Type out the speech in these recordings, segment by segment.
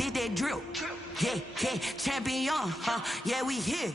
did that drill. Yeah, yeah, champion, huh? Yeah, we here.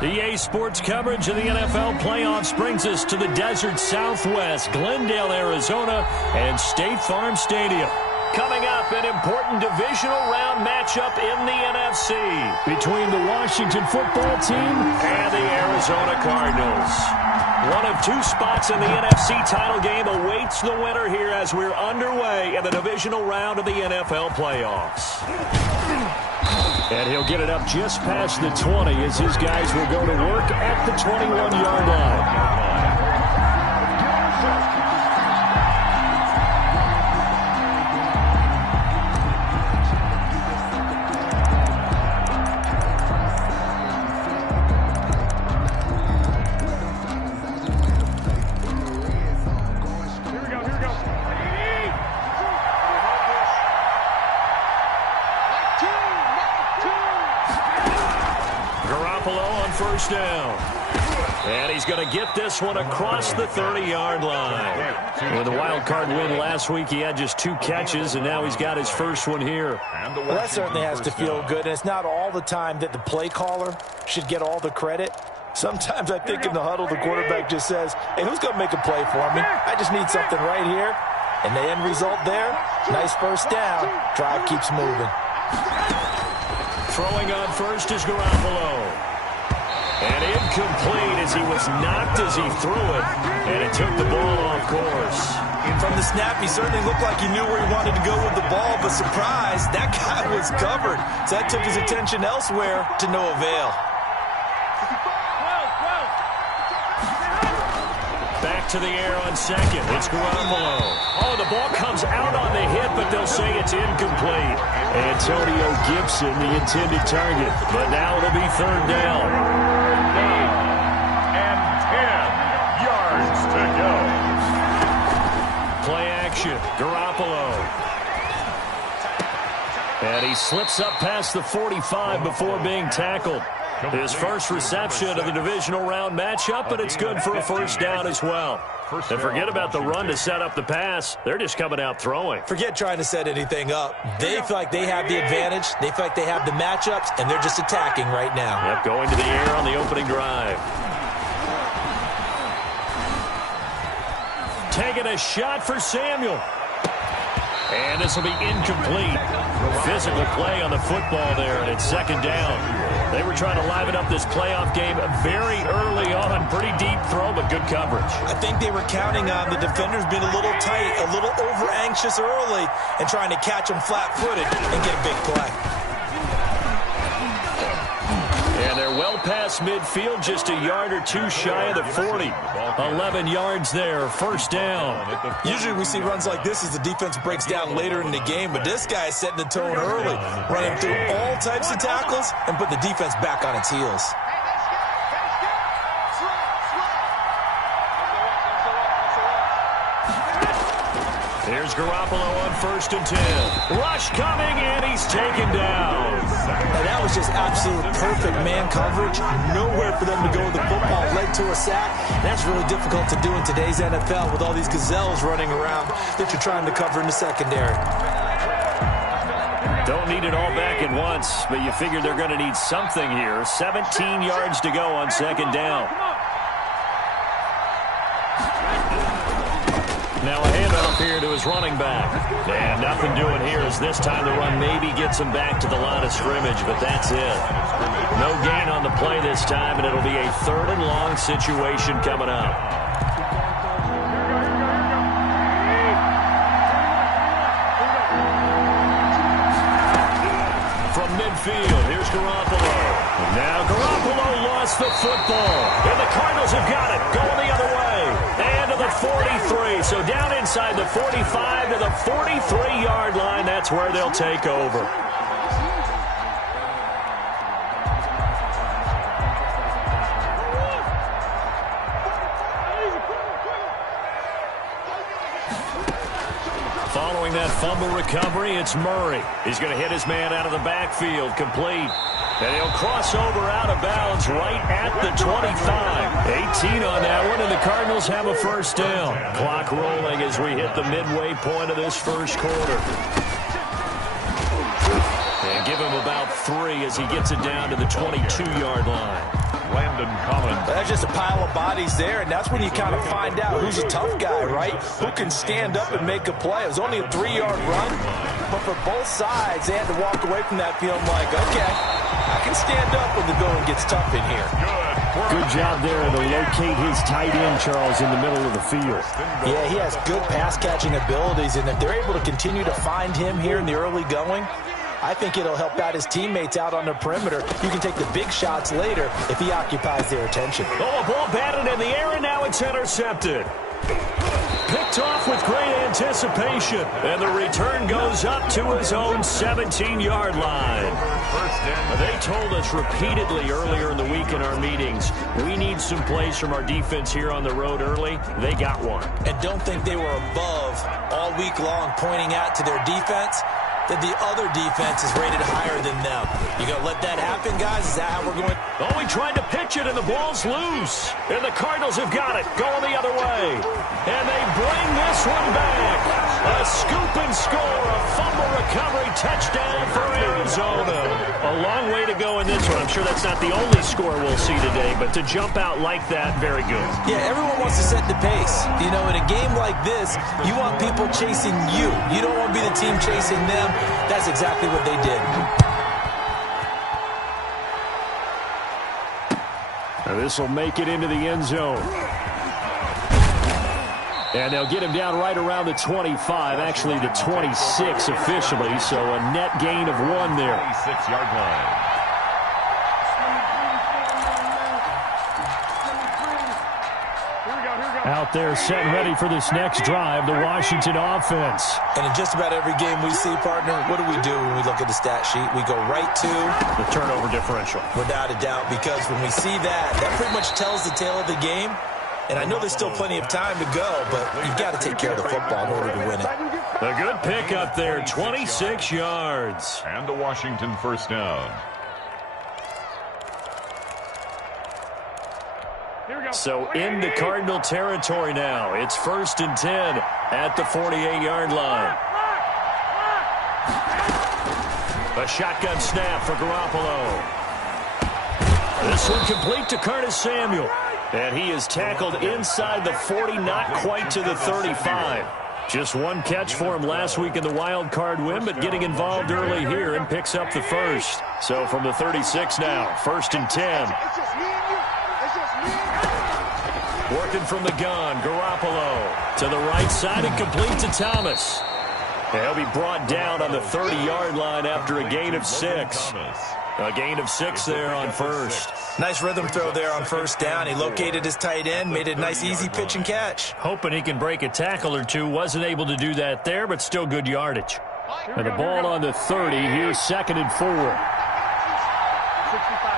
EA Sports coverage of the NFL playoffs brings us to the desert Southwest, Glendale, Arizona, and State Farm Stadium. Coming up, an important divisional round matchup in the NFC between the Washington football team and the Arizona Cardinals. One of two spots in the NFC title game awaits the winner here as we're underway in the divisional round of the NFL playoffs. And he'll get it up just past the 20 as his guys will go to work at the 21-yard line. First down. And he's going to get this one across the 30-yard line. With a wild card win last week, he had just 2 catches, and now he's got his first one here. Well, that certainly has to feel good, and it's not all the time that the play caller should get all the credit. Sometimes I think in the huddle, the quarterback just says, hey, who's going to make a play for me? I just need something right here. And the end result there, nice first down. Drive keeps moving. Throwing on first is Garoppolo. And incomplete as he was knocked as he threw it. And it took the ball off course. From the snap, he certainly looked like he knew where he wanted to go with the ball, but surprise, that guy was covered. So that took his attention elsewhere to no avail. Back to the air on second. It's Garoppolo. Oh, the ball comes out on the hit, but they'll say it's incomplete. Antonio Gibson, the intended target. But now it'll be third down. 10 yards to go. Play action. Garoppolo. And he slips up past the 45 before being tackled. His first reception of the divisional round matchup, but it's good for a first down as well. And forget about the run to set up the pass. They're just coming out throwing. Forget trying to set anything up. They feel like they have the advantage. They feel like they have the matchups, and they're just attacking right now. Yep, going to the air on the opening drive. Taking a shot for Samuel. And this will be incomplete. Physical play on the football there, and it's second down. They were trying to liven up this playoff game very early on. Pretty deep throw, but good coverage. I think they were counting on the defenders being a little tight, a little over-anxious early, and trying to catch them flat-footed and get a big play. And they're well past midfield, just a yard or two shy of the 40. 11 yards there, first down. Usually we see runs like this as the defense breaks down later in the game, but this guy is setting the tone early, running through all types of tackles and putting the defense back on its heels. Here's Garoppolo on first and 10. Rush coming, and he's taken down. And that was just absolute perfect man coverage. Nowhere for them to go with the football. Led to a sack. And that's really difficult to do in today's NFL with all these gazelles running around that you're trying to cover in the secondary. Don't need it all back at once, but you figure they're going to need something here. 17 yards to go on second down. Now a handoff here to his running back. And nothing doing here as this time the run maybe gets him back to the line of scrimmage, but that's it. No gain on the play this time, and it'll be a third and long situation coming up. From midfield, here's Garoppolo. Now Garoppolo lost the football. And the Cardinals have got it. Going the other way. And to the 43. So down inside the 45 to the 43-yard line. That's where they'll take over. fumble recovery. It's Murray. He's going to hit his man out of the backfield, complete. And he'll cross over out of bounds right at the 25. 18 on that one, and the Cardinals have a first down. Clock rolling as we hit the midway point of this first quarter. And give him about 3 as he gets it down to the 22-yard line. Landon Collins. That's just a pile of bodies there, and that's when you kind of find out who's a tough guy, right? Who can stand up and make a play. It was only a 3-yard run, but for both sides, they had to walk away from that feeling like, okay, I can stand up when the going gets tough in here. Good job there to locate his tight end, Charles, in the middle of the field. Yeah, he has good pass-catching abilities, and if they're able to continue to find him here in the early going, I think it'll help out his teammates out on the perimeter. You can take the big shots later if he occupies their attention. Oh, a ball batted in the air, and now it's intercepted. Picked off with great anticipation, and the return goes up to his own 17-yard line. They told us repeatedly earlier in the week in our meetings, we need some plays from our defense here on the road early. They got one. And don't think they were above all week long pointing out to their defense that the other defense is rated higher than them. You gonna let that happen, guys? Is that how we're going? Oh, he tried to pitch it, and the ball's loose. And the Cardinals have got it, going the other way. And they bring this one back. A scoop and score, a fumble recovery, touchdown for Arizona. A long way to go in this one. I'm sure that's not the only score we'll see today, but to jump out like that, very good. Yeah, everyone wants to set the pace. You know, in a game like this, you want people chasing you. You don't want to be the team chasing them. That's exactly what they did. Now this will make it into the end zone. And they'll get him down right around the 25, actually the 26 officially, so a net gain of 1 there. 26-yard line. Out there set and ready for this next drive, the Washington offense. And in just about every game we see, partner, what do we do when we look at the stat sheet? We go right to the turnover differential. Without a doubt, because when we see that, that pretty much tells the tale of the game. And I know there's still plenty of time to go, but you've got to take care of the football in order to win it. A good pick up there, 26 yards. And the Washington first down. So in the Cardinal territory now. It's 1st and 10 at the 48-yard line. A shotgun snap for Garoppolo. This one complete to Curtis Samuel. And he is tackled inside the 40, not quite to the 35. Just one catch for him last week in the wild card win, but getting involved early here and picks up the first. So from the 36 now, 1st and 10. Working from the gun, Garoppolo to the right side and complete to Thomas. And he'll be brought down on the 30-yard line after a gain of 6. A gain of 6 there on first. Nice rhythm throw there on first down. He located his tight end, made a nice easy pitch and catch. Hoping he can break a tackle or two. Wasn't able to do that there, but still good yardage. And the ball on the 30. Here's 2nd and 4. 65.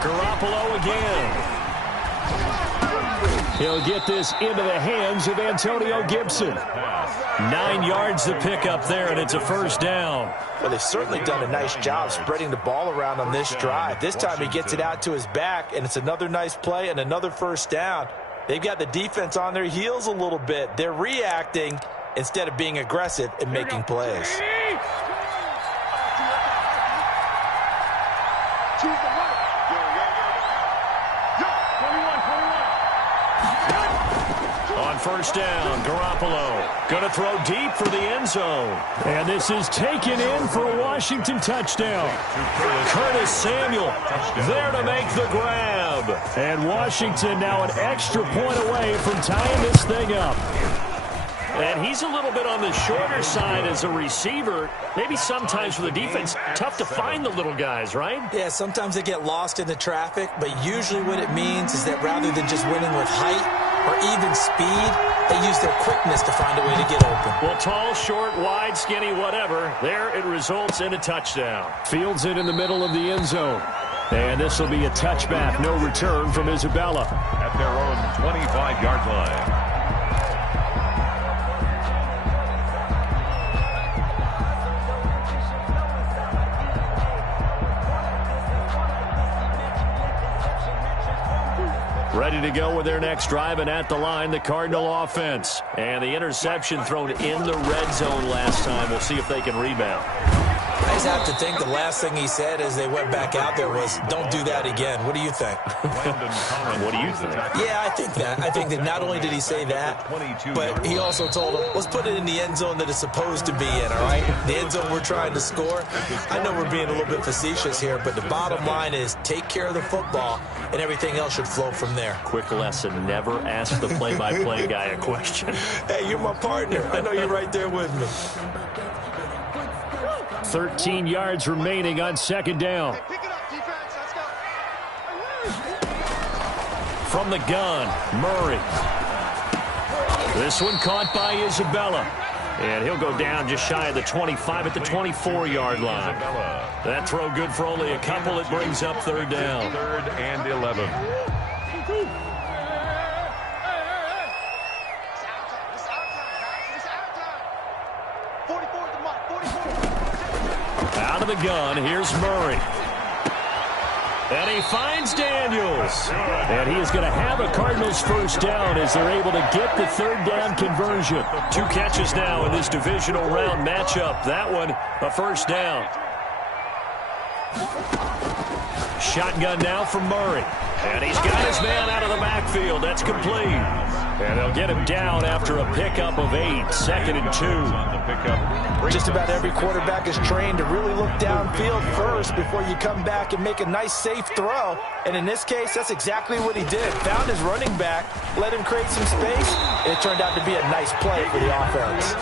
Garoppolo again. He'll get this into the hands of Antonio Gibson. 9 yards to pick up there, and it's a first down. Well, they've certainly done a nice job spreading the ball around on this drive. This time he gets it out to his back, and it's another nice play and another first down. They've got the defense on their heels a little bit. They're reacting instead of being aggressive and making plays. First down, Garoppolo going to throw deep for the end zone. And this is taken in for a Washington touchdown. Curtis Samuel there to make the grab. And Washington now an extra point away from tying this thing up. And he's a little bit on the shorter side as a receiver. Maybe sometimes for the defense, tough to find the little guys, right? Yeah, sometimes they get lost in the traffic, but usually what it means is that rather than just winning with height or even speed, they use their quickness to find a way to get open. Well, tall, short, wide, skinny, whatever, there it results in a touchdown. Fields it in the middle of the end zone. And this will be a touchback. No return from Isabella. At their own 25-yard line. Ready to go with their next drive, and at the line, the Cardinal offense. And the interception thrown in the red zone last time. We'll see if they can rebound. I just have to think the last thing he said as they went back out there was, don't do that again. What do you think? What do you think? Yeah, I think that. I think that not only did he say that, but he also told them, let's put it in the end zone that it's supposed to be in, all right? The end zone we're trying to score. I know we're being a little bit facetious here, but the bottom line is take care of the football, and everything else should flow from there. Quick lesson, never ask the play-by-play guy a question. Hey, you're my partner. I know you're right there with me. 13 yards remaining on second down. From the gun, Murray. This one caught by Isabella. And he'll go down just shy of the 25 at the 24-yard line. That throw good for only a couple. It brings up third down. 3rd and 11. Out of the gun, here's Murray. And he finds Daniels. And he is going to have a Cardinals first down as they're able to get the third down conversion. 2 catches now in this divisional round matchup. That one, a first down. Shotgun now from Murray. And he's got his man out of the backfield. That's complete. And they'll get him down after a pickup of 8. 2nd and 2. Just about every quarterback is trained to really look downfield first before you come back and make a nice, safe throw. And in this case, that's exactly what he did. Found his running back, let him create some space, and it turned out to be a nice play for the offense.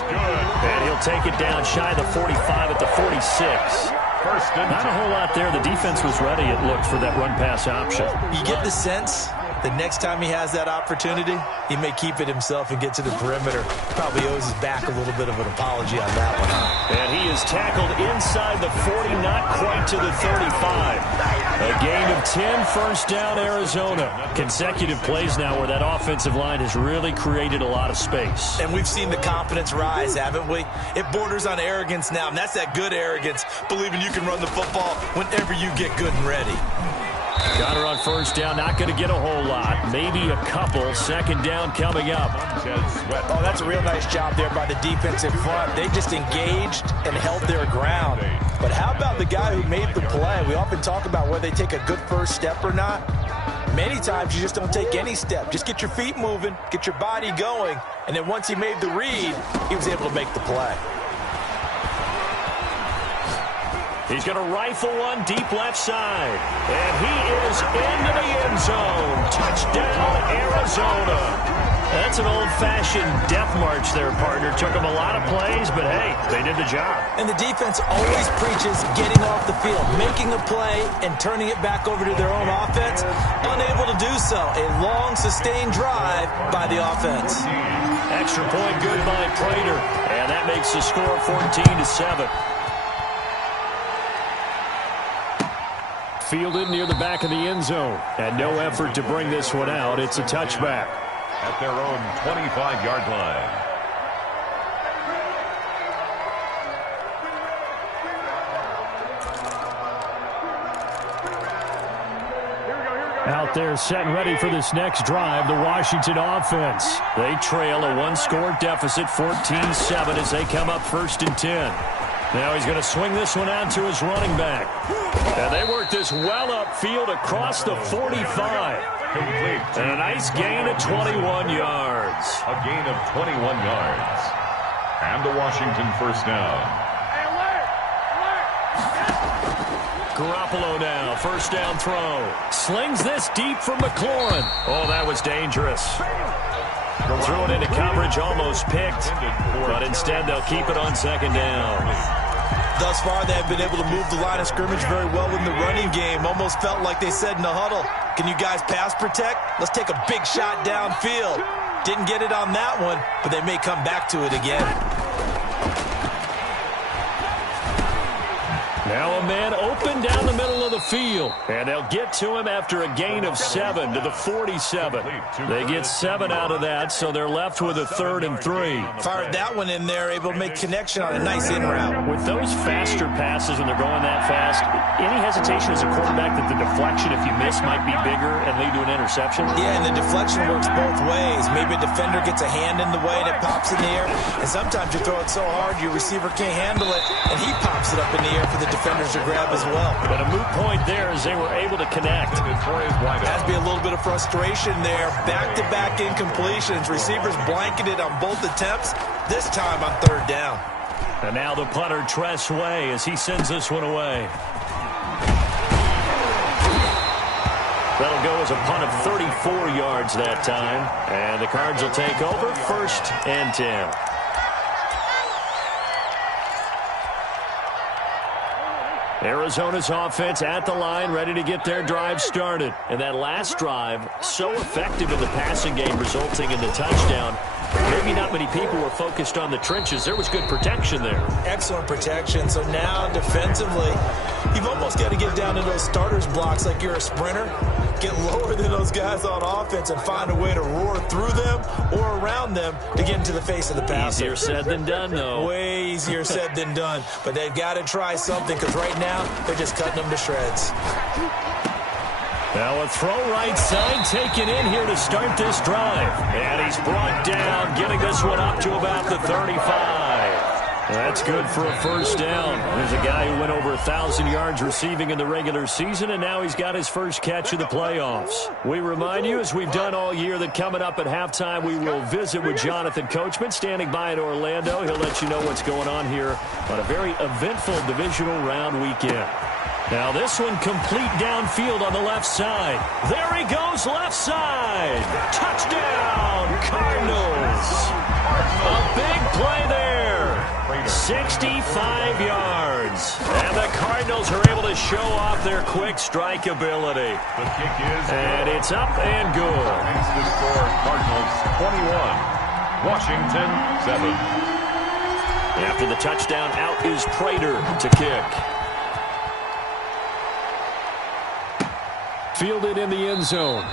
And he'll take it down shy of the 45 at the 46. Not a whole lot there. The defense was ready, it looked, for that run-pass option. You get the sense that next time he has that opportunity, he may keep it himself and get to the perimeter. Probably owes his back a little bit of an apology on that one. And he is tackled inside the 40, not quite to the 35. A gain of 10, first down, Arizona. Consecutive plays now where that offensive line has really created a lot of space. And we've seen the confidence rise, haven't we? It borders on arrogance now, and that's that good arrogance, believing you can run the football whenever you get good and ready. Got her on first down, not going to get a whole lot. Maybe a couple. Second down coming up. Oh, that's a real nice job there by the defensive front. They just engaged and held their ground. But how about the guy who made the play? We often talk about whether they take a good first step or not. Many times you just don't take any step. Just get your feet moving, get your body going, and then once he made the read, he was able to make the play. He's going to rifle one deep left side. And he is into the end zone. Touchdown, Arizona. That's an old-fashioned death march there, partner. Took them a lot of plays, but hey, they did the job. And the defense always preaches getting off the field, making a play, and turning it back over to their own offense. Unable to do so. A long, sustained drive by the offense. Extra point good by Prater. And that makes the score 14-7. Fielded near the back of the end zone. And no effort to bring this one out. It's a touchback. At their own 25-yard line. Out there set and ready for this next drive, the Washington offense. They trail a one-score deficit, 14-7, as they come up 1st and 10. Now he's going to swing this one out to his running back. And they work this well upfield across the 45. Complete. And a nice gain of 21 yards. A gain of 21 yards. And the Washington first down. Garoppolo now, first down throw. Slings this deep from McLaurin. Oh, that was dangerous. Threw it into coverage, almost picked. But instead, they'll keep it on second down. Thus far, they have been able to move the line of scrimmage very well in the running game. Almost felt like they said in the huddle, can you guys pass protect? Let's take a big shot downfield. Didn't get it on that one, but they may come back to it again. Now a man open down the middle of the field. And they'll get to him after a gain of 7 to the 47. They get 7 out of that, so they're left with a 3rd and 3. Fired that one in there, able to make connection on a nice in route. With those faster passes when they're going that fast, any hesitation as a quarterback that the deflection, if you miss, might be bigger and lead to an interception? Yeah, and the deflection works both ways. Maybe a defender gets a hand in the way and it pops in the air. And sometimes you throw it so hard your receiver can't handle it, and he pops it up in the air for the defenders to grab as well. But a moot point there as they were able to connect. Has to be a little bit of frustration there. Back-to-back incompletions. Receivers blanketed on both attempts, this time on 3rd down. And now the punter, Tress Way, as he sends this one away. That'll go as a punt of 34 yards that time. And the Cards will take over 1st and 10. Arizona's offense at the line, ready to get their drive started. And that last drive, so effective in the passing game, resulting in the touchdown. Maybe not many people were focused on the trenches. There was good protection there. Excellent protection. So now defensively, you've almost got to get down to those starters blocks like you're a sprinter. Get lower than those guys on offense and find a way to roar through them or around them to get into the face of the passer. Easier said than done, though. Way easier said than done. But they've got to try something because right now they're just cutting them to shreds. Now a throw right side taken in here to start this drive. And he's brought down, getting this one up to about the 35. That's good for a 1st down. There's a guy who went over 1,000 yards receiving in the regular season, and now he's got his first catch of the playoffs. We remind you, as we've done all year, that coming up at halftime, we will visit with Jonathan Coachman, standing by in Orlando. He'll let you know what's going on here on a very eventful divisional round weekend. Now this one complete downfield on the left side. There he goes, left side. Touchdown, Cardinals. A big play there. 65 yards. And the Cardinals are able to show off their quick strike ability. The kick is and it's up and good. Makes the score Cardinals 21, Washington 7. After the touchdown, out is Prater to kick. Fielded in the end zone.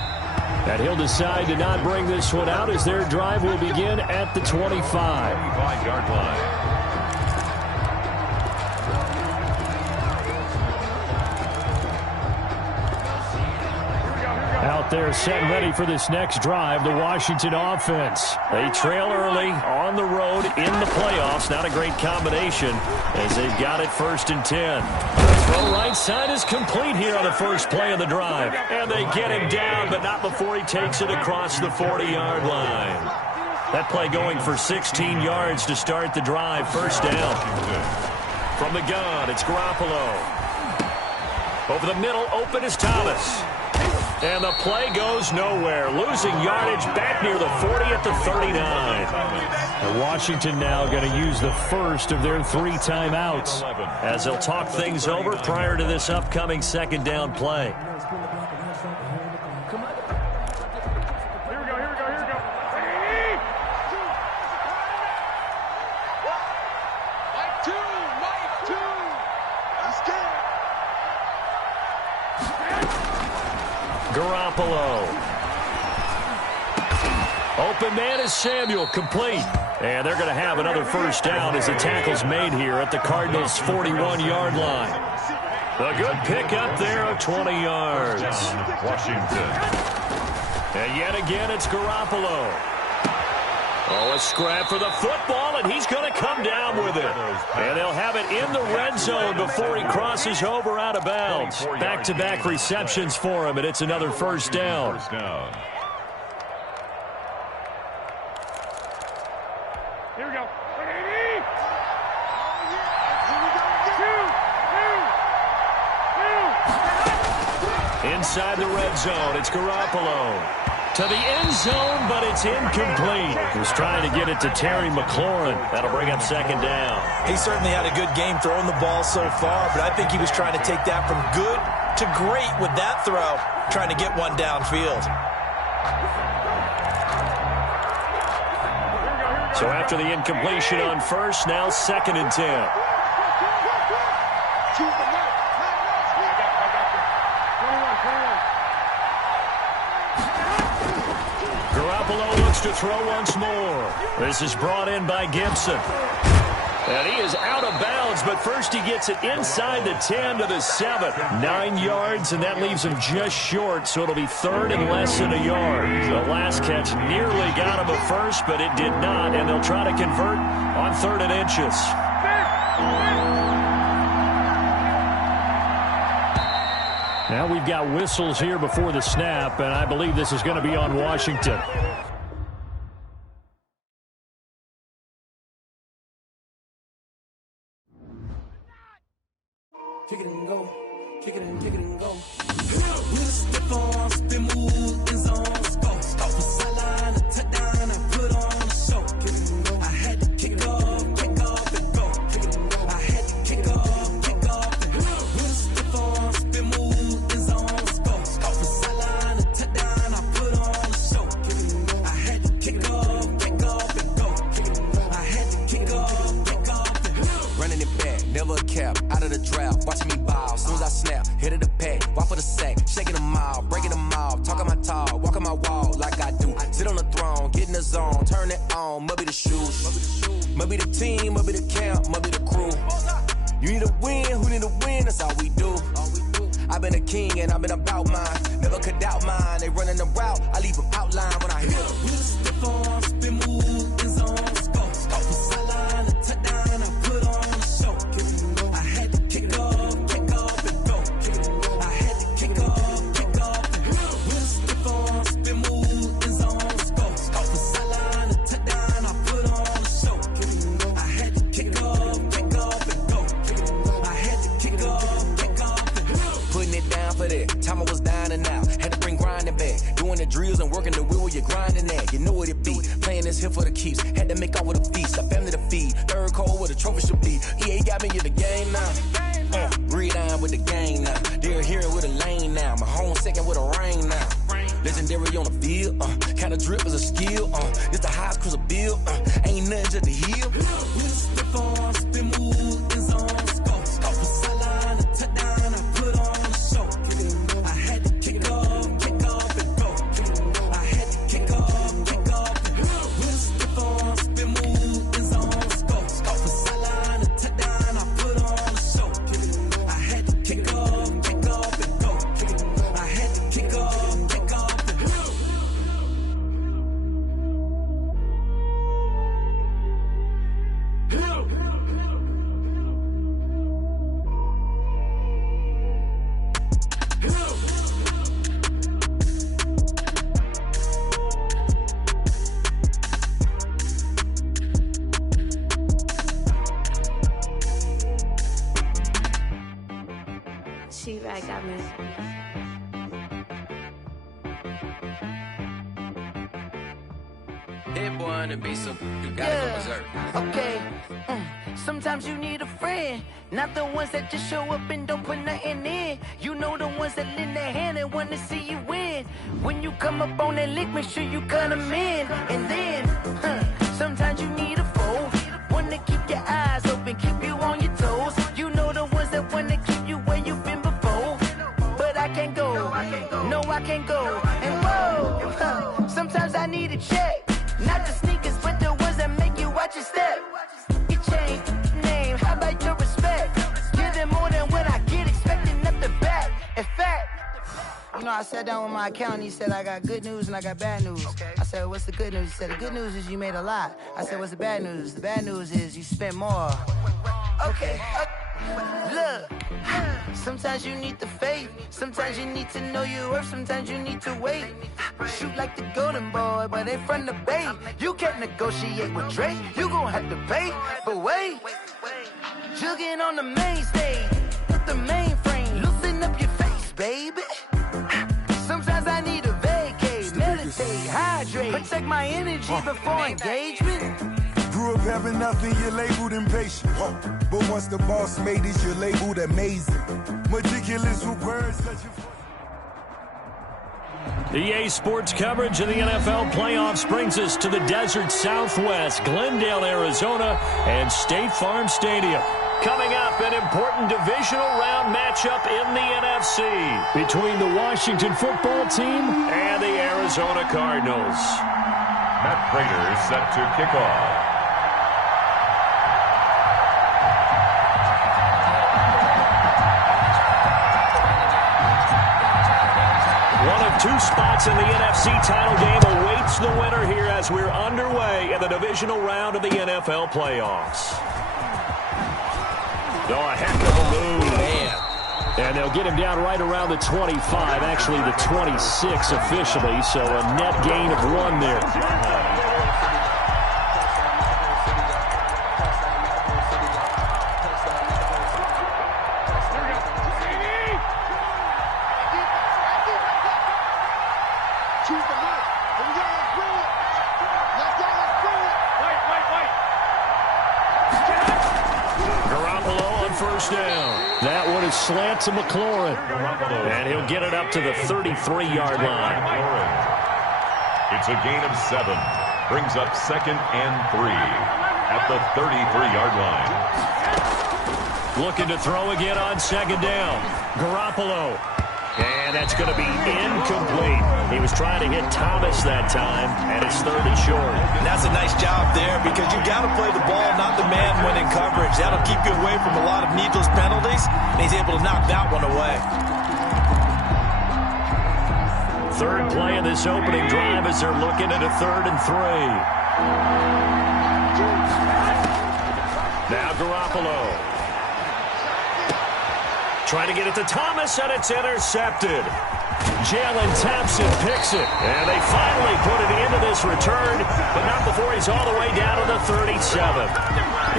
And he'll decide to not bring this one out as their drive will begin at the 25. 25-yard line. Out there set and ready for this next drive, the Washington offense. They trail early on the road in the playoffs. Not a great combination as they've got it 1st and 10. The throw right side is complete here on the first play of the drive. And they get him down, but not before he takes it across the 40-yard line. That play going for 16 yards to start the drive. 1st down. From the gun, it's Garoppolo. Over the middle, open is Thomas. And the play goes nowhere. Losing yardage back near the 40 at the 39. And Washington now going to use the first of their 3 timeouts as they'll talk things over prior to this upcoming 2nd down play. Garoppolo. Open man is Samuel, complete. And they're going to have another 1st down as the tackle's made here at the Cardinals' 41-yard line. A good pickup there of 20 yards. Washington. And yet again, it's Garoppolo. Oh, a scrap for the football, and he's going to come down with it. And they'll have it in the red zone before he crosses over out of bounds. Back-to-back receptions for him, and it's another 1st down. Here we go. Inside the red zone, it's Garoppolo. To the end zone, but it's incomplete. He was trying to get it to Terry McLaurin. That'll bring up 2nd down. He certainly had a good game throwing the ball so far, but I think he was trying to take that from good to great with that throw, trying to get one downfield. So after the incompletion on first, now 2nd and 10. choose the left. I got you. 21. Garoppolo looks to throw once more. This is brought in by Gibson. And he is out of bounds, but first he gets it inside the 10 to the 7. 9 yards, and that leaves him just short, so it'll be third and less than a yard. The last catch nearly got him a first, but it did not, and they'll try to convert on 3rd and inches. Now we've got whistles here before the snap, and I believe this is going to be on Washington. Kick it and go, kick it and go. With a stiff arm, spin move, in zone, score. Stop the sideline, a touchdown, I put on a show. Kick it and go. I had to kick off and go. Kick it and go. I had to kick off and go. With a stiff arm, spin move, in zone, score. Stop the sideline, a touchdown, I put on a show. Kick it and go. I had to kick off and go. Kick it and go. I had to kick off and go. Running it back, never a cap, out of the draft. Watching me ball, soon as I snap, hit of the pack, walk for the sack, shaking them out, breaking them off, talking my talk, walking my wall like I do. Sit on the throne, get in the zone, turn it on, must be the shoes, must be the team, must be the camp, must be the crew. You need a win, who need a win, that's all we do. I've been a king and I've been about mine, never could doubt mine, they running the route, I leave them outline when I hit them. With a stiff arm, spin move, in zone, score, stop the sideline, a touchdown, I put on a show. I had to kick off and go. I had to kick off and go. With a stiff arm, spin move, in zone, score. Stop the sideline, a touchdown, I put on a show. I had to kick off and go. I had to kick off and go. Putting it down for that. Time I was down and out. Had to bring grinding back. Doing the drills and working the wheel where you're grinding at. You know what it be. Playing this here for the keeps. Had to make out with a feast. A family to feed. Third cold where the trophy should be. EA got me in the game now. Breed on with the gang now. They're here with a lane now. My home second with a rain now. Legendary on the field. Kinda drip is a skill. It's the highest cruiser bill. Ain't nothing just to heal. With a stiff arm, spin move, in zone, score. Stop the sideline, a touchdown, I put on a show. I had to kick off and go. I had to kick off and go. With a stiff arm, spin move, in zone, score. Stop the sideline, a touchdown, I put on a show. I had to kick off and go. I had to kick off and go. She-Rag got me. Hit boy on the beat, so you gotta go berserk. Okay. Sometimes you need a friend, not the ones that just show up and don't put nothing in. You know the ones that lend their hand and want to see you win. When you come up on that lick, make sure you cut them in. And then, sometimes you need a foe, one to keep your eyes open, keep you on your toes. You know the ones that want to keep you where you've been before. But I can't go, no I can't go. And whoa, sometimes I need a check. Not the sneakers, but the ones that make you watch your step. You change name, how about your respect? Give them more than what I get, expecting nothing back. In fact, you know, I sat down with my accountant, he said I got good news and I got bad news. Okay. I said, what's the good news? He said, the good news is you made a lot. I said, what's the bad news? The bad news is you spent more. Okay. Look, sometimes you need the faith, sometimes you need to know your worth, sometimes you need to wait. Shoot like the golden boy, but they from the bay. You can't negotiate with Drake, you gon' have to pay. But wait, jugging on the main stage, with the mainframe, loosen up your face, baby. Sometimes I need a vacate, meditate, hydrate, protect my energy before engagement. Grew up having nothing, you're labeled impatient. But once the boss made it, you're labeled amazing. Meticulous with words such a... EA Sports coverage of the NFL playoffs brings us to the desert Southwest, Glendale, Arizona, and State Farm Stadium. Coming up, an important divisional round matchup in the NFC between the Washington football team and the Arizona Cardinals. Matt Prater is set to kick off. One of two spots in the NFC title game awaits the winner here as we're underway in the divisional round of the NFL playoffs. Oh, a heck of a move. Man. And they'll get him down right around the 25, actually the 26 officially, so a net gain of 1 there. Slant to McLaurin. And he'll get it up to the 33-yard line. It's a gain of 7. Brings up 2nd and 3 at the 33-yard line. Looking to throw again on 2nd down. Garoppolo. And that's going to be incomplete. He was trying to hit Thomas that time, and it's 30 short. And that's a nice job there because you got to play the ball, not the man when in coverage. That'll keep you away from a lot of needless penalties, and he's able to knock that one away. Third play of this opening drive as they're looking at a 3rd and 3. Now Garoppolo. Trying to get it to Thomas, and it's intercepted. Jalen Thompson picks it, and they finally put it into this return, but not before he's all the way down to the 37.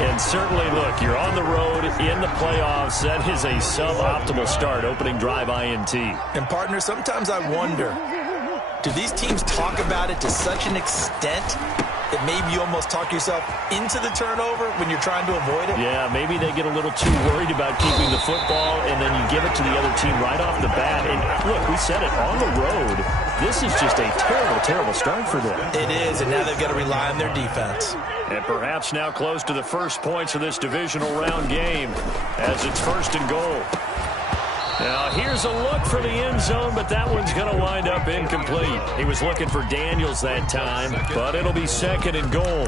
And certainly, look, you're on the road in the playoffs. That is a suboptimal start, opening drive INT. And, partner, sometimes I wonder, do these teams talk about it to such an extent that maybe you almost talk yourself into the turnover when you're trying to avoid it? Yeah, maybe they get a little too worried about keeping the football, and then you give it to the other team right off the bat. And look, we said it, on the road, this is just a terrible, terrible start for them. It is, and now they've got to rely on their defense. And perhaps now close to the first points of this divisional round game as it's 1st and goal. Now, here's a look for the end zone, but that one's going to wind up incomplete. He was looking for Daniels that time, but it'll be 2nd and goal.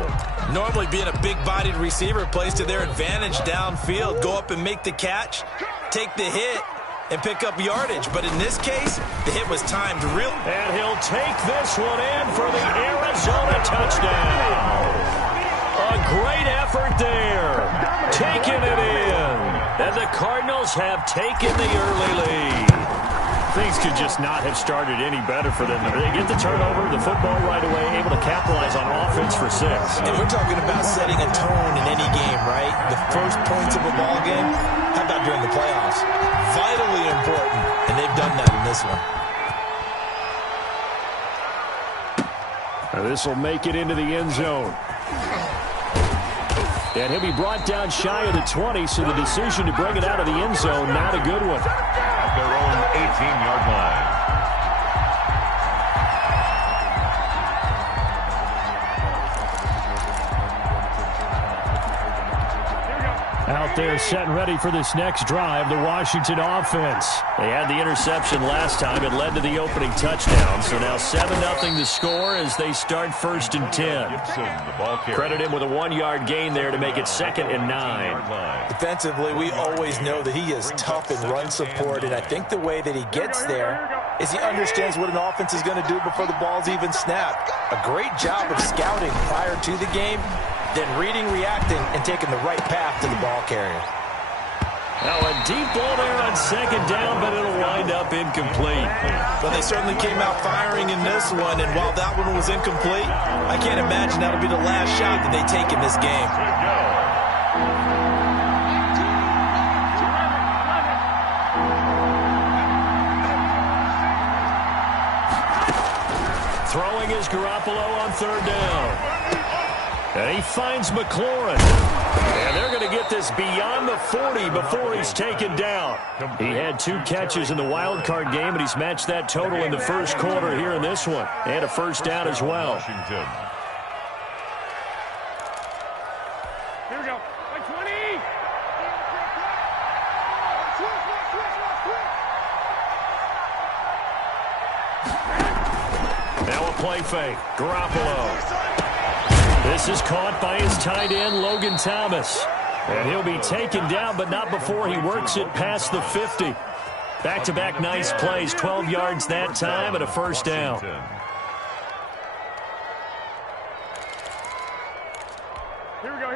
Normally, being a big-bodied receiver plays to their advantage downfield. Go up and make the catch, take the hit, and pick up yardage. But in this case, the hit was timed real. And he'll take this one in for the Arizona touchdown. A great effort there. Taking it in. And the Cardinals have taken the early lead. Things could just not have started any better for them. They get the turnover, the football right away, able to capitalize on offense for 6. And we're talking about setting a tone in any game, right? The first points of a ball game. How about during the playoffs? Vitally important, and they've done that in this one. This will make it into the end zone. And he'll be brought down shy of the 20, so the decision to bring it out of the end zone, not a good one. At their own 18-yard line. Out there set and ready for this next drive, the Washington offense. They had the interception last time. It led to the opening touchdown. So now 7-0 to score as they start 1st and 10. Gibson, the ball carrier. Credit him with a 1-yard gain there to make it 2nd and 9. Defensively, we always know that he is tough in run support, and I think the way that he gets there is he understands what an offense is going to do before the ball's even snapped. A great job of scouting prior to the game, then reading, reacting, and taking the right path to the ball carrier. Now a deep ball there on 2nd down, but it'll wind up incomplete. But they certainly came out firing in this one, and while that one was incomplete, I can't imagine that'll be the last shot that they take in this game. Throwing is Garoppolo on 3rd down. And he finds McLaurin. And they're going to get this beyond the 40 before he's taken down. He had 2 catches in the wild card game, and he's matched that total in the first quarter here in this one. And a 1st down as well. Washington. Here we go. By 20. play fake. Garoppolo. This is caught by his tight end, Logan Thomas. And he'll be taken down, but not before he works it past the 50. Back-to-back nice plays, 12 yards that time and a first down. Here we go.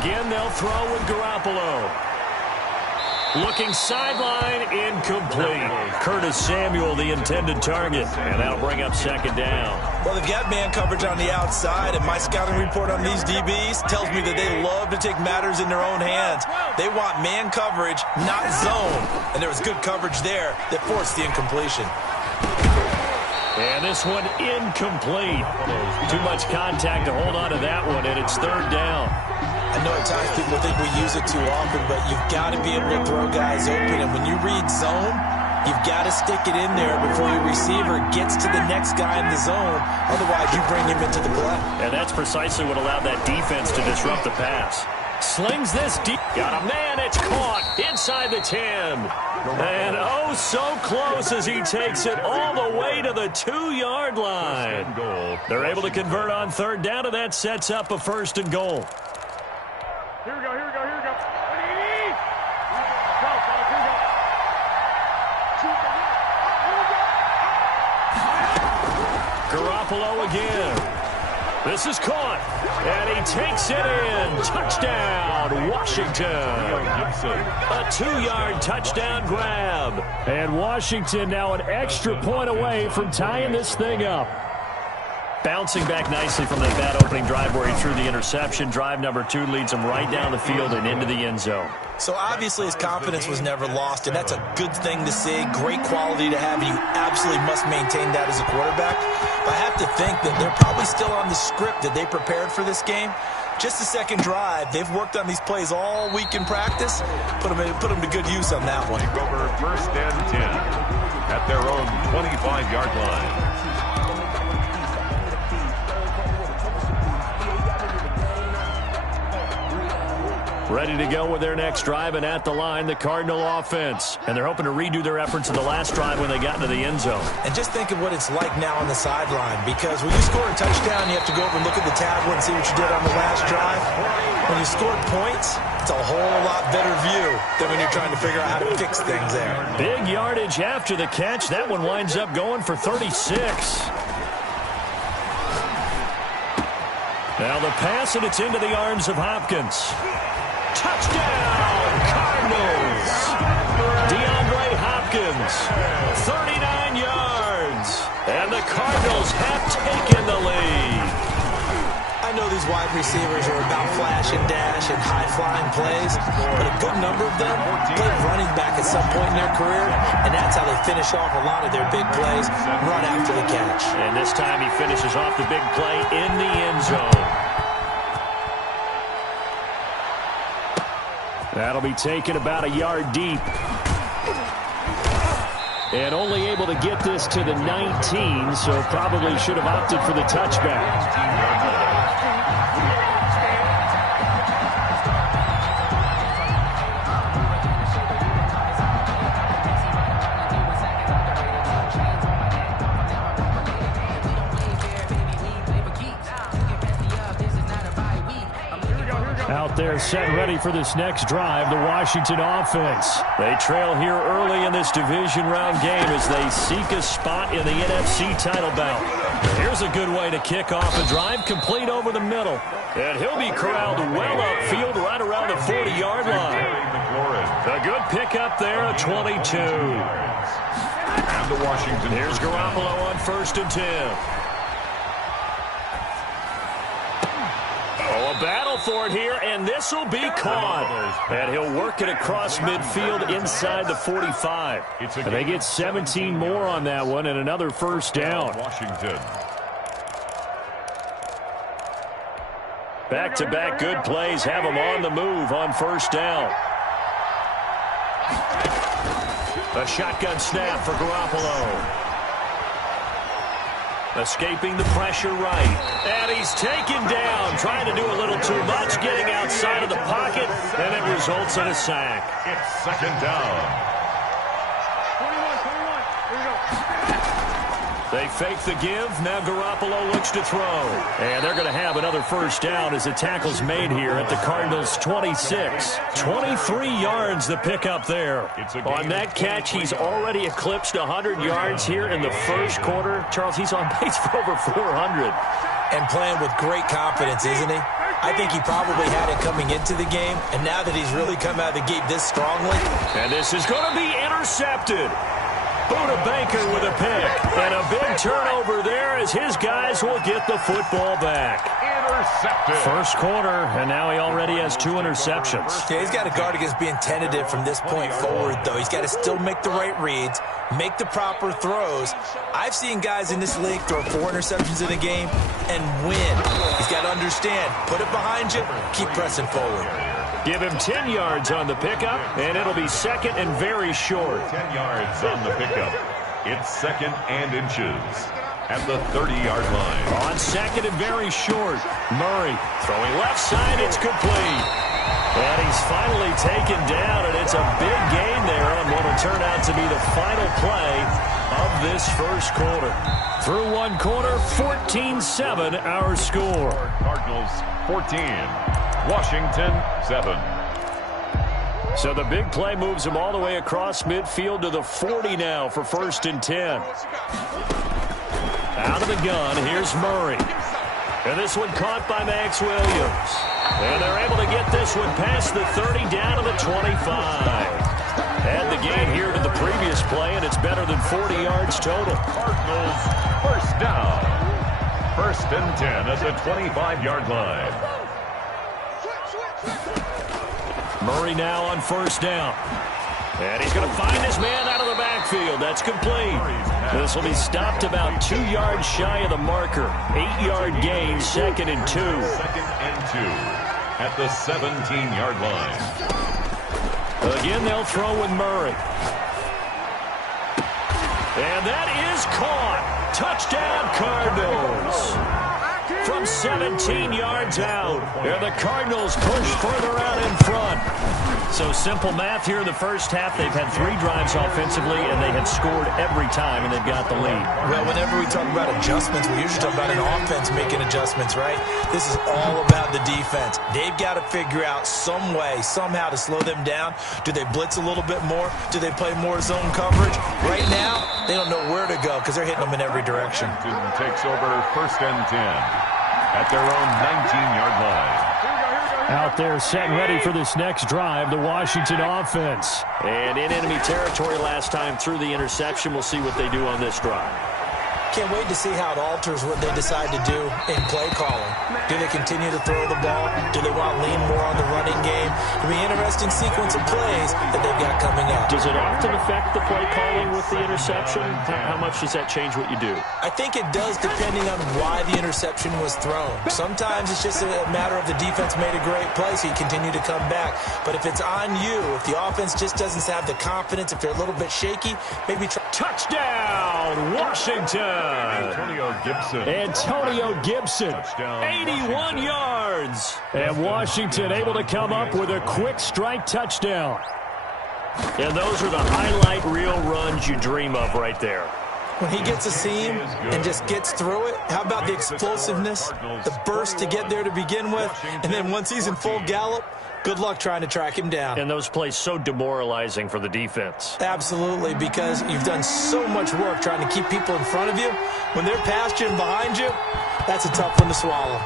Again, they'll throw with Garoppolo. Looking sideline, incomplete. Curtis Samuel, the intended target. And that'll bring up second down. Well, they've got man coverage on the outside, and my scouting report on these DBs tells me that they love to take matters in their own hands. They want man coverage, not zone. And there was good coverage there that forced the incompletion. And this one incomplete. Too much contact to hold on to that one, and it's third down. I know at times people think we use it too often, but you've got to be able to throw guys open. And when you read zone, you've got to stick it in there before your receiver gets to the next guy in the zone. Otherwise, you bring him into the play. And that's precisely what allowed that defense to disrupt the pass. Slings this deep. Got a man. It's caught inside the 10. And oh, so close as he takes it all the way to the 2-yard line. They're able to convert on third down, and that sets up a first and goal. Here we go. Garoppolo again. This is caught, and he takes it in. Touchdown, Washington. A 2-yard touchdown grab. And Washington now an extra point away from tying this thing up. Bouncing back nicely from that bad opening drive where he threw the interception. Drive number 2 leads him right down the field and into the end zone. So obviously his confidence was never lost, and that's a good thing to see. Great quality to have, and you absolutely must maintain that as a quarterback. But I have to think that they're probably still on the script that they prepared for this game. Just the second drive. They've worked on these plays all week in practice. Put them to good use on that one. Over first and 10 at their own 25-yard line. Ready to go with their next drive, and at the line, the Cardinal offense. And they're hoping to redo their efforts in the last drive when they got into the end zone. And just think of what it's like now on the sideline, because when you score a touchdown, you have to go over and look at the tablet and see what you did on the last drive. When you scored points, it's a whole lot better view than when you're trying to figure out how to fix things there. Big yardage after the catch. That one winds up going for 36. Now the pass, and it's into the arms of Hopkins. Touchdown, Cardinals! DeAndre Hopkins, 39 yards. And the Cardinals have taken the lead. I know these wide receivers are about flash and dash and high-flying plays, but a good number of them played running back at some point in their career, and that's how they finish off a lot of their big plays, run after the catch. And this time he finishes off the big play in the end zone. That'll be taken about a yard deep. And only able to get this to the 19, so probably should have opted for the touchback. Out there set ready for this next drive, the Washington offense. They trail here early in this division round game as they seek a spot in the NFC title bout. Here's a good way to kick off a drive, complete over the middle. And he'll be corralled well upfield right around the 40-yard line. A good pickup there, a 22. And the Washington. Here's Garoppolo on 1st and 10. A battle for it here, and this will be caught. And he'll work it across midfield inside the 45. And they get 17 more on that one and another first down. Washington. Back-to-back good plays have them on the move on first down. A shotgun snap for Garoppolo. Escaping the pressure right. And he's taken down, trying to do a little too much, getting outside of the pocket, and it results in a sack. It's second down. 21. Here we go. They fake the give. Now Garoppolo looks to throw. And they're going to have another first down as the tackle's made here at the Cardinals' 26. 23 yards the pickup there. On that catch, he's already eclipsed 100 yards here in the first quarter. Charles, he's on pace for over 400. And playing with great confidence, isn't he? I think he probably had it coming into the game, and now that he's really come out of the gate this strongly. And this is going to be intercepted. Buda Baker with a pick. And a big turnover there as his guys will get the football back. Intercepted. First quarter, and now he already has 2 interceptions. Yeah, he's got to guard against being tentative from this point forward, though. He's got to still make the right reads, make the proper throws. I've seen guys in this league throw 4 interceptions in a game and win. He's got to understand, put it behind you, keep pressing forward. Give him 10 yards on the pickup, and it'll be second and very short. 10 yards on the pickup. It's second and inches at the 30-yard line. On second and very short. Murray throwing left side. It's complete. And he's finally taken down, and it's a big gain there on what will turn out to be the final play of this first quarter. Through one quarter, 14-7 our score. Cardinals 14. Washington 7. So the big play moves him all the way across midfield to the 40 now for 1st and 10. Out of the gun, here's Murray. And this one caught by Max Williams. And they're able to get this one past the 30 down to the 25. Add the gain here to the previous play, and it's better than 40 yards total. Cardinals first down. 1st and 10 at the 25-yard line. Murray now on first down. And he's going to find his man out of the backfield. That's complete. This will be stopped about 2 yards shy of the marker. 8-yard gain, 2nd and 2. 2nd and 2 at the 17-yard line. Again, they'll throw with Murray. And that is caught. Touchdown, Cardinals. From 17 yards out, and the Cardinals push further out in front. So simple math here in the first half. They've had 3 drives offensively, and they have scored every time, and they've got the lead. Well, whenever we talk about adjustments, we usually talk about an offense making adjustments, right? This is all about the defense. They've got to figure out some way, somehow to slow them down. Do they blitz a little bit more? Do they play more zone coverage? Right now, they don't know where to go because they're hitting them in every direction. Takes over 1st and 10 at their own 19-yard line. Out there set and ready for this next drive, the Washington offense. And in enemy territory last time through the interception. We'll see what they do on this drive. Can't wait to see how it alters what they decide to do in play calling. Do they continue to throw the ball? Do they want to lean more on the running game? It'll be an interesting sequence of plays that they've got coming up. Does it often affect the play calling with the interception? How much does that change what you do? I think it does, depending on why the interception was thrown. Sometimes it's just a matter of the defense made a great play, so you continue to come back. But if it's on you, if the offense just doesn't have the confidence, if they're a little bit shaky, maybe try. Touchdown, Washington! Antonio Gibson, 81 yards. And Washington able to come up with a quick strike touchdown. And those are the highlight reel runs you dream of right there. When he gets a seam and just gets through it, how about the explosiveness, the burst to get there to begin with, and then once he's in full gallop, good luck trying to track him down. And those plays so demoralizing for the defense. Absolutely, because you've done so much work trying to keep people in front of you. When they're past you and behind you, that's a tough one to swallow.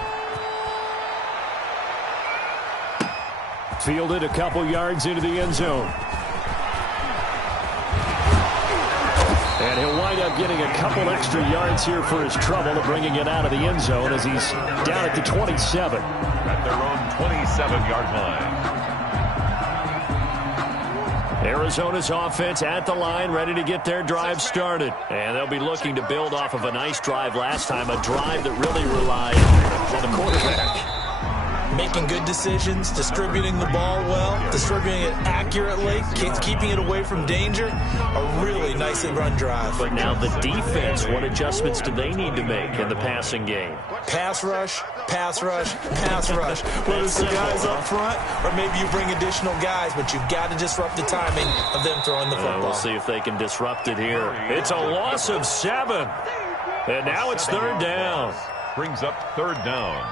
Fielded a couple yards into the end zone. And he'll wind up getting a couple extra yards here for his trouble of bringing it out of the end zone as he's down at the 27. At their own 27-yard line. Arizona's offense at the line, ready to get their drive started. And they'll be looking to build off of a nice drive last time, a drive that really relied on the quarterback. making good decisions, distributing the ball well, distributing it accurately, keeping it away from danger. A really nicely run drive. But now the defense, what adjustments do they need to make in the passing game? Pass rush, pass rush, pass rush. Whether it's the guys up front or maybe you bring additional guys, but you've got to disrupt the timing of them throwing the football. We'll see if they can disrupt it here. It's a loss of 7. And now it's 3rd down. Brings up 3rd down.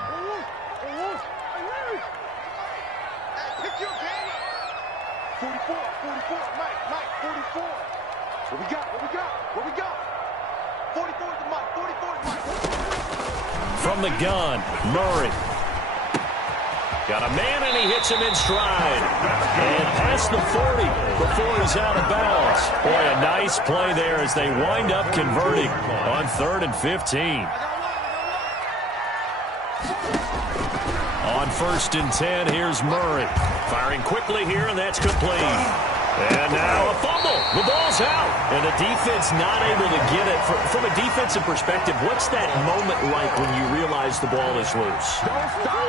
What we got? 44 to Mike. 44 to Mike. From the gun, Murray. Got a man, and he hits him in stride. And past the 40 before he's out of bounds. Boy, a nice play there as they wind up converting on 3rd and 15. On 1st and 10, here's Murray. Firing quickly here, and that's complete. And now a fumble. The ball's out. And the defense not able to get it. From a defensive perspective, what's that moment like when you realize the ball is loose?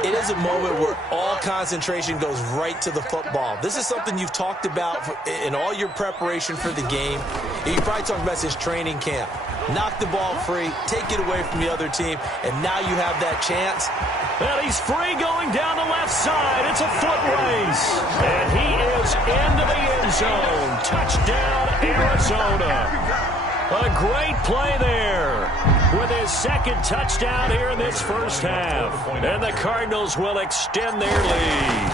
It is a moment where all concentration goes right to the football. This is something you've talked about in all your preparation for the game. You probably talked about this training camp. Knock the ball free, take it away from the other team, and now you have that chance. And he's free going down the left side. It's a foot race. And he is into the end zone. Touchdown, Arizona. A great play there with his 2nd touchdown here in this first half. And the Cardinals will extend their lead.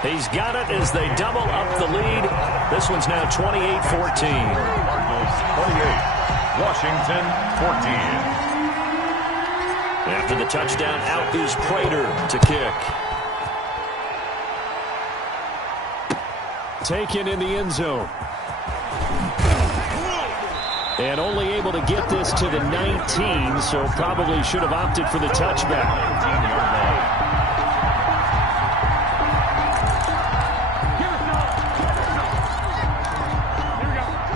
He's got it as they double up the lead. This one's now 28-14. Cardinals 28, Washington 14. After the touchdown, out is Prater to kick. Taken in the end zone. And only able to get this to the 19, so probably should have opted for the touchback.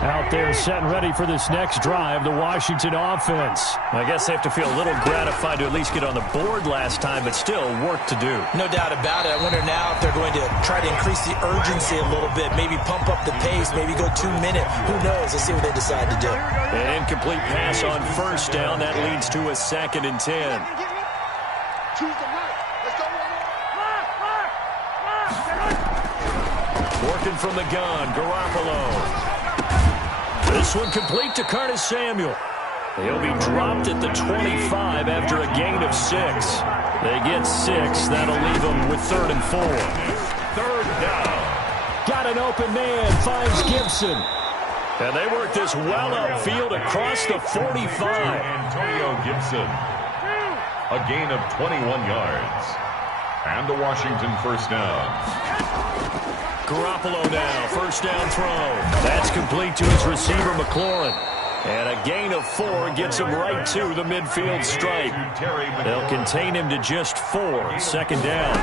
Out there set and ready for this next drive, the Washington offense. I guess they have to feel a little gratified to at least get on the board last time, but still work to do. No doubt about it. I wonder now if they're going to try to increase the urgency a little bit, maybe pump up the pace, maybe go 2 minute. Who knows? Let's see what they decide to do. An incomplete pass on 1st down. That leads to a 2nd and 10. Choose the right. Let's go one more. Working from the gun, Garoppolo. This one complete to Curtis Samuel. He'll be dropped at the 25 after a gain of 6. They get 6. That'll leave them with 3rd and 4. 3rd down. Got an open man, finds Gibson. And they work this well upfield across the 45. Antonio Gibson. A gain of 21 yards. And the Washington 1st down. Garoppolo now, 1st down throw. That's complete to his receiver, McLaurin. And a gain of 4 gets him right to the midfield stripe. They'll contain him to just 4. 2nd down.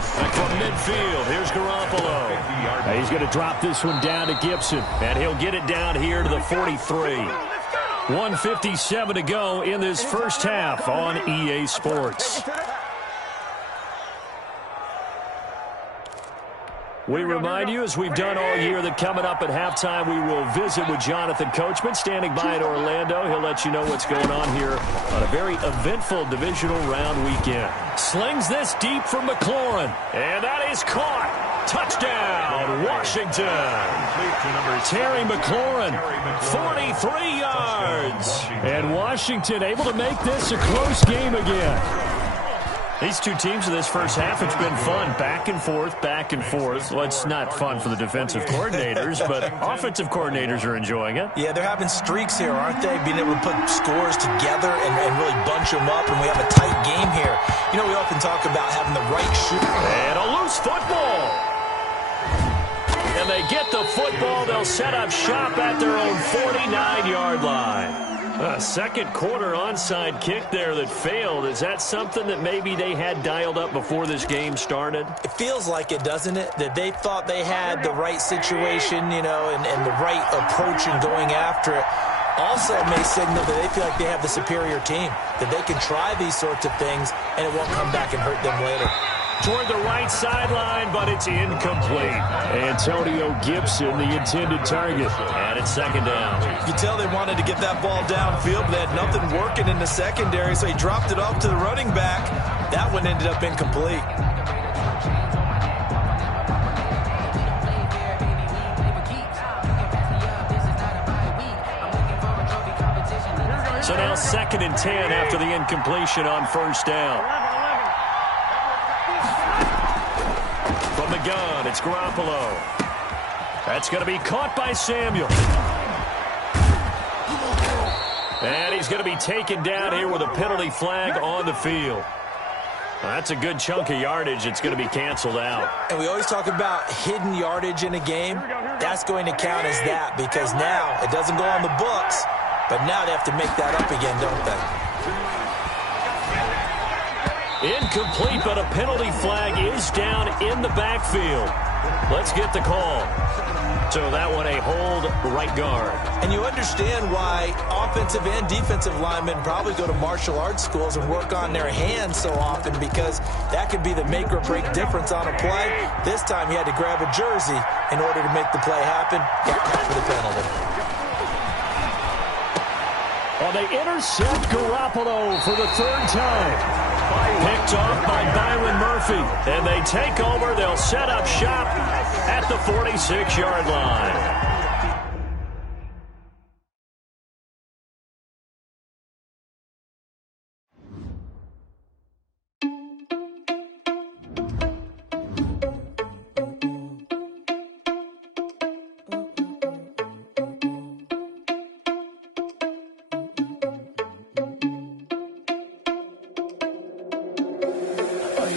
From midfield, here's Garoppolo. He's going to drop this one down to Gibson. And he'll get it down here to the 43. 1:57 to go in this first half on EA Sports. We remind you, as we've done all year, that coming up at halftime, we will visit with Jonathan Coachman, standing by in Orlando. He'll let you know what's going on here on a very eventful divisional round weekend. Slings this deep for McLaurin, and that is caught. Touchdown, Washington. Terry McLaurin, 43 yards. And Washington able to make this a close game again. These two teams in this first half, it's been fun. Back and forth, back and forth. Well, it's not fun for the defensive coordinators, but offensive coordinators are enjoying it. Yeah, they're having streaks here, aren't they? Being able to put scores together and really bunch them up, and we have a tight game here. You know, we often talk about having the right shoot. And a loose football. And they get the football. They'll set up shop at their own 49-yard line. A second quarter onside kick there that failed. Is that something that maybe they had dialed up before this game started? It feels like it, doesn't it? That they thought they had the right situation, you know, and the right approach in going after it. Also, it may signal that they feel like they have the superior team, that they can try these sorts of things, and it won't come back and hurt them later. Toward the right sideline, but it's incomplete. Antonio Gibson, the intended target. And it's second down. You tell they wanted to get that ball downfield, but they had nothing working in the secondary, so he dropped it off to the running back. That one ended up incomplete. So now 2nd and 10 after the incompletion on first down. From the gun, it's Garoppolo. That's going to be caught by Samuel. And he's going to be taken down here with a penalty flag on the field. That's a good chunk of yardage. It's going to be canceled out. And we always talk about hidden yardage in a game. That's going to count as that because now it doesn't go on the books, but now they have to make that up again, don't they? Incomplete, but a penalty flag is down in the backfield. Let's get the call. So that one a hold right guard. And you understand why offensive and defensive linemen probably go to martial arts schools and work on their hands so often because that could be the make or break difference on a play. This time he had to grab a jersey in order to make the play happen. Got caught for the penalty. Well, they intercept Garoppolo for the 3rd time. Picked off by Byron Murphy. And they take over. They'll set up shop at the 46-yard line.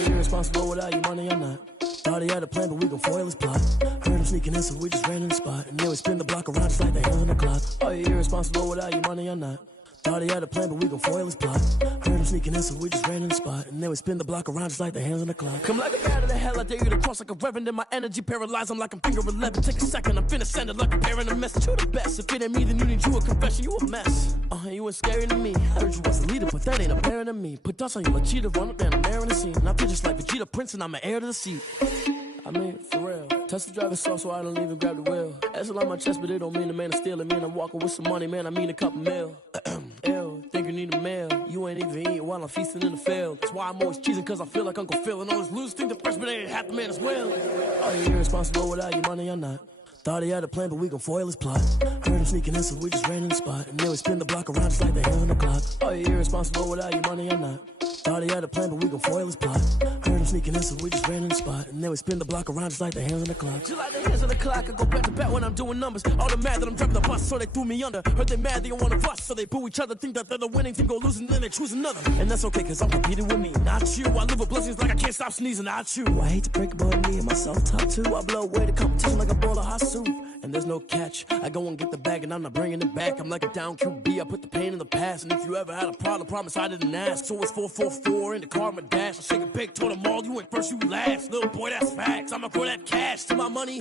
Irresponsible without your money or not. Thought he had a plan, but we gon' foil his plot. Heard him sneaking in, so we just ran in the spot. And then we spin the block around just like the hands on the clock. Are you irresponsible without your money or not? Thought he had a plan, but we gon' foil his plot. Heard him sneaking in, so we just ran in the spot. And then we spin the block around just like the hands on the clock. Come like a bat of the hell, I dare you to cross like a reverend. In my energy paralyzed, I'm like I'm finger 11. Take a second, I'm finna send it like a parent a message. You the best, if it ain't me, then you need you a confession. You a mess, you ain't scary to me. I heard you was a leader, but that ain't apparent to me. Put dust on you like cheetah, run up down the air in the scene. And I feel just like Vegeta Prince, and I'm an heir to the seat. I mean, for real. Touch the driver's soft so I don't even grab the wheel. S on my chest, but it don't mean the man is stealing. Man, I'm walking with some money, man, I mean a couple mil. Ew, think you need a meal. You ain't even eating while I'm feasting in the field. That's why I'm always cheesing, cause I feel like Uncle Phil. And all this lose think the freshman ain't half the man as well. Are you irresponsible without your money or not? Thought he had a plan, but we gon' foil his plot. Heard him sneaking in, so we just ran in the spot. And then we spin the block around just like the hands on the clock. Are you irresponsible without your money or not? Thought he had a plan, but we gon' foil his plot. Heard him sneaking in, so we just ran in the spot. And then we spin the block around just like the hands on the clock. Just like the hands on the clock, I go back to back when I'm doing numbers. All the mad that I'm dropping the bus, so they threw me under. Heard they mad, they don't wanna bust, so they boo each other. Think that they're the winning team, go losing, then they choose another. And that's okay, cause I'm competing with me, not you. I live with blessings like I can't stop sneezing, not you. I hate to break it, but me and myself top too. I blow away the competition like a bowl of hot soup. And there's no catch. I go and get the bag and I'm not bringing it back. I'm like a down QB. I put the pain in the past. And if you ever had a problem, promise I didn't ask. So it's 4-4-4 in the car, my dash. I shake a big, told them all, you went first, you last. Little boy, that's facts. I'ma throw that cash to my money.